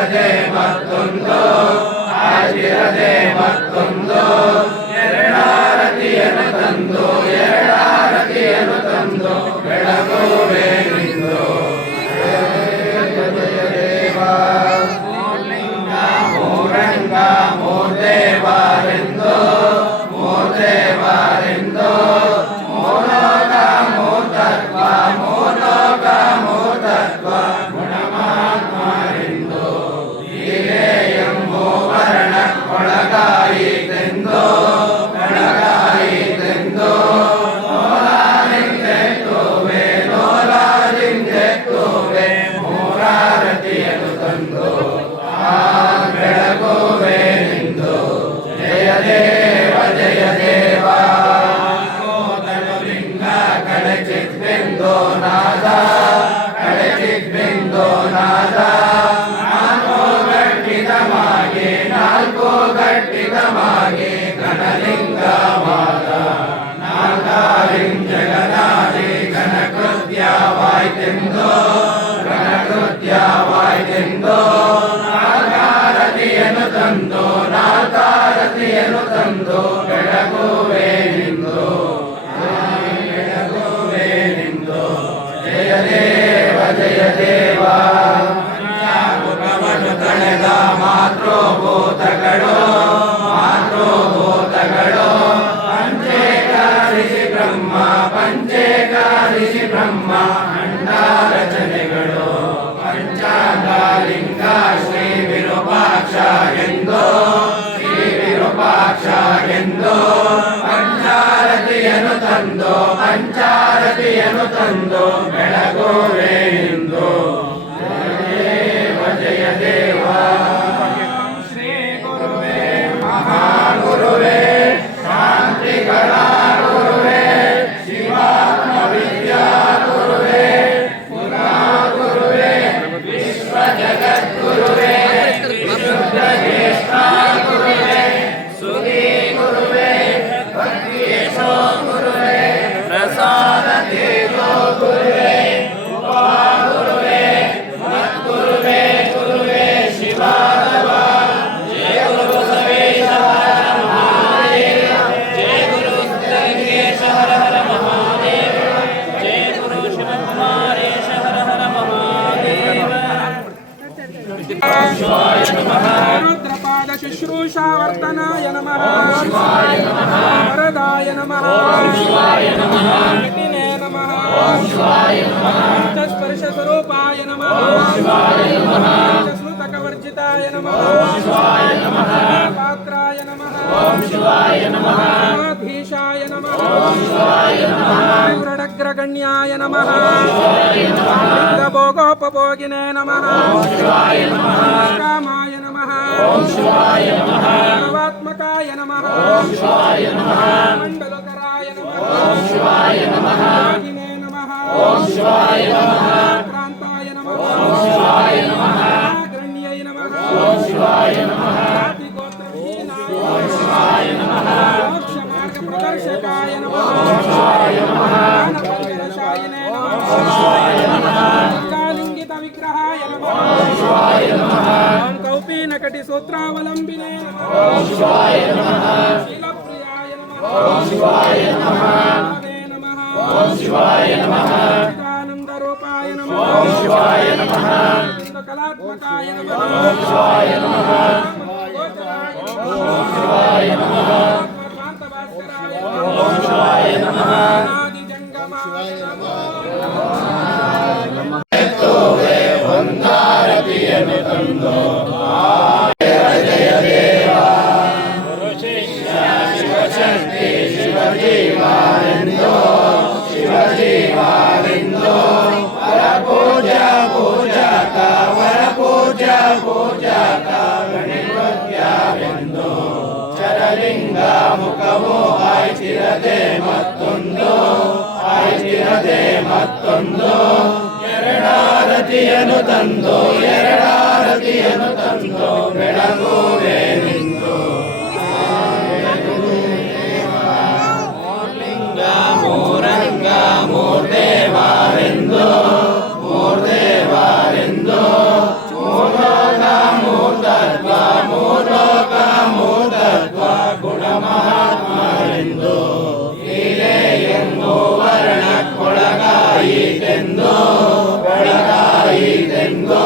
ಆಚಿರದೆ ಮತ್ತೊಂದು ಆಚಿರದೆ ಮತ್ತೊಂದು ಎರಡಾರತಿಯನ್ನು ತಂದು ಎರಡಾರತಿಯನ್ನು ತಂದು ಬೆಳಗುವೆ ನಿಂದು ಮೂರ್ಲಿಂಗ ಮೂರಂಗ ಮೂರ್ದೇವರೆಂದು ಮೂರ್ದೇವರೆಂದು ಮೂಲೋಕ ಮೂರ್ತತ್ವ ಮೂಲೋಕ ಮೂರ್ತತ್ವ ಗುಣಮಾತ್ಮರೆಂದು ಹೀರೆಯಂಬುವರ್ಣ ಒಳಗಾಯಿತೆಂದು ಒಳಗಾಯಿತೆಂದು ನೋಲಾದಿಂದೆತ್ತುವೆ ನೋಲಾದಿಂದೆತ್ತುವೆ ಮೂರಾರತಿಯನ್ನು ತಂದು ಆ ಬೆಳಗುವೆ ನಿಂದು ಜಯ ದೇವ ಜಯ ದೇವ ಲಿಂಗ ಕಳಚಿದ್ಬಿಂದು ನಾದ ಕಳಚಿದ್ಬಿಂದು ನಾದ ನಾಲ್ಕು ಗಟ್ಟಿತಮಾಗಿ ನಾಲ್ಕು ಗಟ್ಟಿತಮಾಗಿ ಗಣಲಿಂಗವಾದ ನಾಲ್ಕಾಲಿಂಗ ಜಗದಾದಿ ಗಣಕೃತ್ಯವಾಯ್ತೆಂದು ಗಣಕೃತ್ಯವಾಯ್ತೆಂದು ನಾಲ್ಕಾರತಿಯನ್ನು ತಂದು ನಾಲ್ಕಾರತಿಯನ್ನು ತಂದು ಬೆಳಗುವೆ ನಿಂದು ಬೆಳಗುವೆ ನಿಂದು ಜಯ ದೇವ ಜಯ ದೇವ ಮುಖವನ್ನು ತಳೆದ ಮಾತೃಭೂತಗಳು ಮಾತೃಭೂತಗಳು ಪಂಚೇಕಾರಿಸಿ ಬ್ರಹ್ಮ ಪಂಚೇಕಾರಿಸಿ ಬ್ರಹ್ಮ ಅಂಡಾರಚನೆಗಳು ಪಂಚಾಂಗಲಿಂಗ ಶ್ರೀ ವಿರೂಪಾಕ್ಷ ಎಂದು ಶ್ರೀ ವಿರೂಪಾಕ್ಷ ಎಂದು ಪಂಚಾರತಿಯನ್ನು ತಂದು ಪಂಚಾರತಿಯನ್ನು ತಂದು ಬೆಳಗುವೆ ಎಂದು ದೇವ ಜಯ ದೇವ ಶ್ರೀ ಗುರುವೇ ಮಹಾಗುರುವೇ ಶಾಂತಿಗಳ ಗುರುವೇ ಶಿವಾತ್ಮ ವಿದ್ಯಾ ಗುರುವೇ ಪುರಾ ಗುರುವೇ ವಿಶ್ವ ಜಗದ್ಗುರುವೇ ವಿಶುದ್ಧ ಜ್ಯೇಷ್ಠ ಗುರುವೇ ಸುಧೀ ಗುರುವೇ ಭಕ್ತಿಯೇಶೋ ಗುರುವೇ ಪ್ರಸಾದ ದೇವೋ ಗುರುವೇ ಉಪಾ ಗುರುವೇ ಮದ್ಗುರುವೇ ಗುರುವೇ ಶಿವಾದವ ಜಯ ಗುರು ಸವೇಶ ಹರ ಮಹಾದೇವ ಜಯ ಗುರು ಸಿದ್ಧಲಿಂಗೇಶ ಹರ ಹರ ಮಹಾದೇವ ಜಯ ಗುರು ಶಿವಕುಮಾರೇಶ ಹರ ಹರ ಮಹಾದೇವ ಶಿವಾಯ ನಮಃ ರುದ್ರಪಾದ ಶುಶ್ರೂಷಾವರ್ತನಾಯ ನಮಃ ಶಿವಾಯ ನಮಃ ವರದಾಯ ನಮಃ ಶಿವಾಯ ನಮಃ ವಿಷ್ಣುನೇ ನಮಃ ಶಿವಾಯ ನಮಃ ಪಂಚಸ್ಪರ್ಶ ಸ್ವರೂಪಾಯ ನಮಃ ಶಿವಾಯ ನಮಃ ಪಂಚಸ್ಮೃತಕವರ್ಜಿತಾಯ ನಮಃ ಶಿವಾಯ ನಮಃ ಪಾತ್ರಾಯ ನಮಃ ಶಿವಾಯ ನಮಃ ಅಧೀಶಾಯ ನಮಃ ಶಿವಾಯ ನಮಃ ಗೃಢಗ್ರಗಣ್ಯಾಯ ನಮಃ ಶಿವಾಯ ನಮಃ ಭೋಗೋಪಭೋಗಿನೇ ನಮಃ ಶಿವಾಯ ನಮಃ ಕಾಮಾಯ ನಮಃ ಶಿವಾಯ ನಮಃ ಸರ್ವಾತ್ಮಕಾಯ ನಮಃ ಶಿವಾಯ ನಮಃ ಮಂಡಲಕರಾಯ ನಮಃ ಶಿವಾಯ ನಮಃ ಯೋಗಿನೇ ನಮಃ ಶಿವಾಯ ನಮಃ ಕ್ರಾಂತಾಯ ನಮಃ ಶಿವಾಯ ನಮಃ ಗಣ್ಯೈ ನಮಃ ಶಿವಾಯ ನಮಃ ಗೋತ್ರಹೀನಾಯ ಶಿವಾಯ ನಮಃ ಮೋಕ್ಷ ಮಾರ್ಗ ಪ್ರದರ್ಶಕಾಯ ನಮಃ ಶಿವಾಯ ನಮಃ ಜ್ಞಾನಪಂಚರಸಾಯಿನೇ ನಮಃ ಶಿವಾಯ ನಮಃ ಕಾಲಿಂಗಿತ ವಿಗ್ರಹಾಯ ನಮಃ ಶಿವಾಯ ನಮಃ ಕೌಪೀನಕಟಿ ಸೂತ್ರಾವಲಂಬಿನೇ ನಮಃ ಶಿವಾಯ ನಮಃ ಶೀಲಪ್ರಿಯಾಯ ನಮಃ ಶಿವಾಯ ನಮಃ ನಮಃ ಶಿವಾಯ ನಮಃ ಚಿದಾನಂದ ರೂಪಾಯ ನಮಃ ಶಿವಾಯ ನಮಃ ಕಲಾತ್ಮಕಾಯ ನಮಃ ಶಿವಾಯ ನಮಃ ಗೋಚರಾಯ ನಮಃ ಶಿವಾಯ ನಮಃ ಕಾಂತಭಾಸ್ಕರಾಯ ನಮಃ ಶಿವಾಯ ನಮಃ ಆದಿ ಜಂಗಮಾಯ ನಮಃ ಒಂದಾರತಿಯನ್ನು ತಂದು ಜಯ ದೇವ ಗುರು ಶಿಷ್ಯ ಶಿವಶಕ್ತಿ ಶಿವಜೀವನೆಂದು ಶಿವಜೀವನೆಂದು ವರಪೂಜ ಪೂಜಕ ವರಪೂಜ ಪೂಜಕ ಗಣಪತ್ಯವೆಂದು ಚರಲಿಂಗ ಮುಖವು ಆಯ್ತಿರದೆ ಮತ್ತೊಂದು ಆಯ್ತಿರದೆ ಮತ್ತೊಂದು ಎರಡಾರತಿಯನ್ನು ತಂದು ಎರಡಾರತಿಯನ್ನು ತಂದು ಬೆಳಗುವೆ ನಿಂದು ಮೂರ್ಲಿಂಗ ಮೂರಂಗ ಮೂರ್ದೇವರೆಂದು ಮೂರ್ದೇವರೆಂದು ಮೂರ್ಲೋಕ ಬೆಳಗಾಯಿತೆಂದು ಬೆಳಗಾಯಿತೆಂದು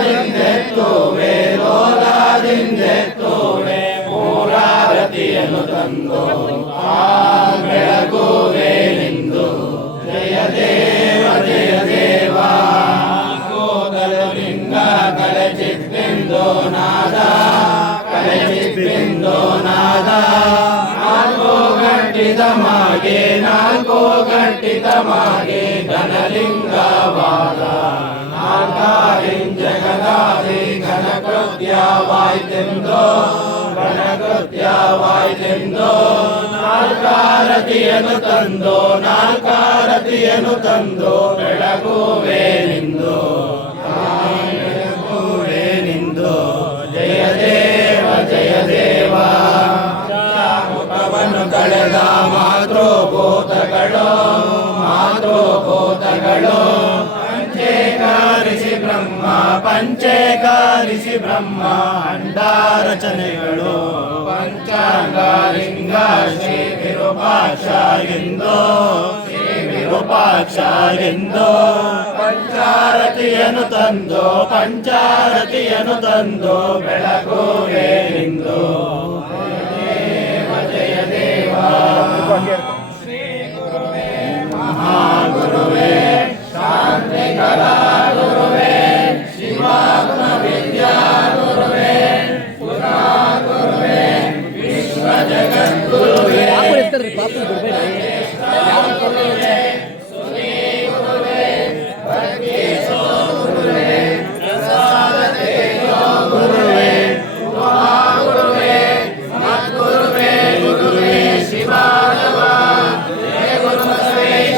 ಲೋಲಾದಿಂದೆತ್ತುವೆ ಲೋಲಾದಿಂದೆತ್ತುವೆ ಮೂರಾರತಿಯನ್ನು ತಂದು ಬೆಳಗುವೆ ನಿಂದು ಜಯ ದೇವ ಜಯ ದೇವ ಲಿಂಗ ಕಲಚಿತ್ತೆಂದು ನಾದ ಕಲಚಿತ್ತೆಂದು ನಾದ ನಾಲ್ಕು ಗಟ್ಟಿದ ಮಾಗೆ ನಾಲ್ಕು ಗಟ್ಟಿದ ಮಾಗೆ ಘನಲಿಂಗವಾದ ನಾಲ್ಕಾರಿಂಜ ಜಗದಾದಿ ಘನಕೃತ್ಯವಾಯ್ತೆಂದು ಘನಕೃತ್ಯವಾಯ್ತೆಂದು ನಾಲ್ಕಾರತಿಯನ್ನು ತಂದು ನಾಲ್ಕಾರತಿಯನ್ನು ತಂದು ಬೆಳಗುವೆ ನಿಂದು ಬೆಳಗುವೆ ನಿಂದು ಜಯ ದೇವ ಜಯ ದೇವ ಮುಖವನ್ನು ಕಳೆದ ಮಾತೃಭೂತಗಳು ಮಾತೃಭೂತಗಳು ಪಂಚೇಕಾರಿಸಿ ಬ್ರಹ್ಮ ಪಂಚೇಕಾರಿಸಿ ಬ್ರಹ್ಮ ಅಂಡಾರಚನೆಗಳು ಪಂಚಾಂಗಲಿಂಗ ಶ್ರೀ ವಿರೂಪಾಕ್ಷ ಎಂದು ಶ್ರೀ ವಿರೂಪಾಕ್ಷ ಎಂದು ಪಂಚಾರತಿಯನ್ನು ತಂದು ಪಂಚಾರತಿಯನ್ನು ತಂದು ಬೆಳಗುವೆ ನಿಂದು ಜಯ ದೇವ ಶ್ರೀ ಗುರುವೇ ಮಹಾಗುರುವೇ ಶಾಂತಿಕರ ಗುರುವೇ ಶಿವಾತ್ಮ ವಿದ್ಯಾ ಗುರುವೇ ಪುರಾ ಗುರುವೇ ವಿಶ್ವ ಜಗದ್ಗುರುವೇ ಗುರುವೇ ಸುನಿ ಗುರುವೇ ಭಕ್ತಿಸೋ ಗುರುವೇ ಪ್ರಸಾದ ತೇಜೋ ಗುರುವೇ ಗುರುವೇ ಮದ್ಗುರುವೇ ಗುರುವೇ ಶಿವಾನವ ಜಯ ಗುರು ಬಸವೇಶ.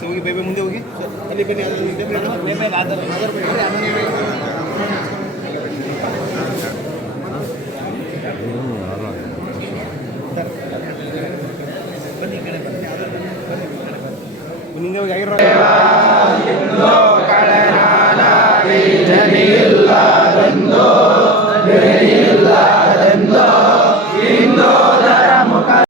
ಹೋಗಿ ಬೇಬೆ ಮುಂದೆ ಹೋಗಿ ಅಲ್ಲಿ ಬನ್ನಿ ಹಿಂದೆ ಹೋಗಿ ಆಗಿರೋ